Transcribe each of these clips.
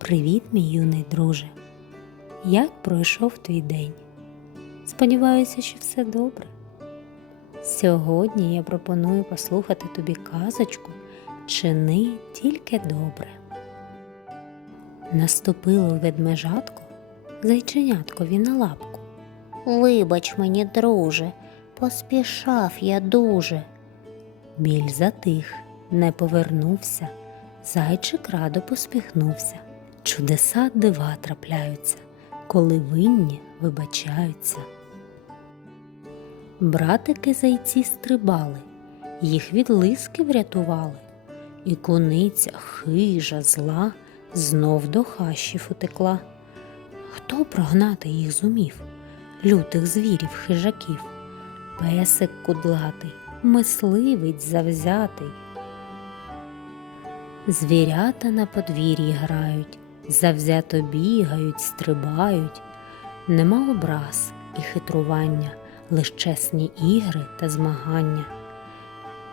Привіт, мій юний друже. Як пройшов твій день? Сподіваюся, що все добре. Сьогодні я пропоную послухати тобі казочку Чини тільки добре. Наступило ведмежатко зайченяткові на лапку. Вибач мені, друже, поспішав я дуже. Біль затих, не повернувся, зайчик радо посміхнувся. Чудеса дива трапляються, коли винні вибачаються. Братики зайці стрибали, їх від лиски врятували, і куниця хижа зла знов до хащів утекла. Хто прогнати їх зумів, лютих звірів хижаків? Песик кудлатий, мисливець завзятий. Звірята на подвір'ї грають, завзято бігають, стрибають. Нема образ і хитрування, лиш чесні ігри та змагання.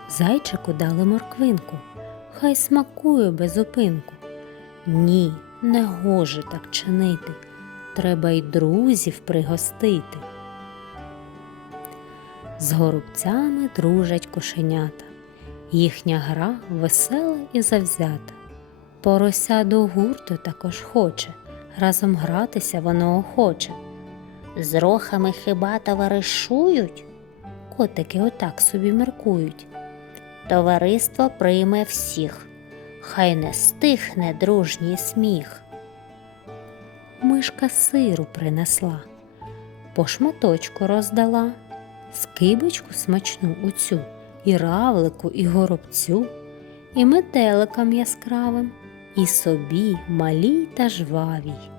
Зайчику дали морквинку, хай смакує без зупинку. Ні, не гоже так чинити, треба й друзів пригостити. З горобцями дружать кошенята, їхня гра весела і завзята. Порося до гурту також хоче, разом гратися воно охоче. З рохами хіба товаришують? Котики отак собі міркують. Товариство прийме всіх, хай не стихне дружній сміх. Мишка сиру принесла, по шматочку роздала, скибочку смачну у цю, і равлику, і горобцю, і метеликам яскравим, і собі малій та жвавій.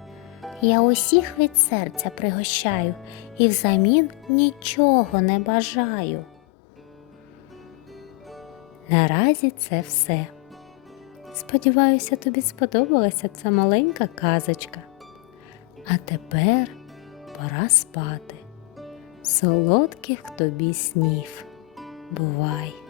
Я усіх від серця пригощаю і взамін нічого не бажаю. Наразі це все. Сподіваюся, тобі сподобалася ця маленька казочка. А тепер пора спати. Солодких тобі снів. Бувай!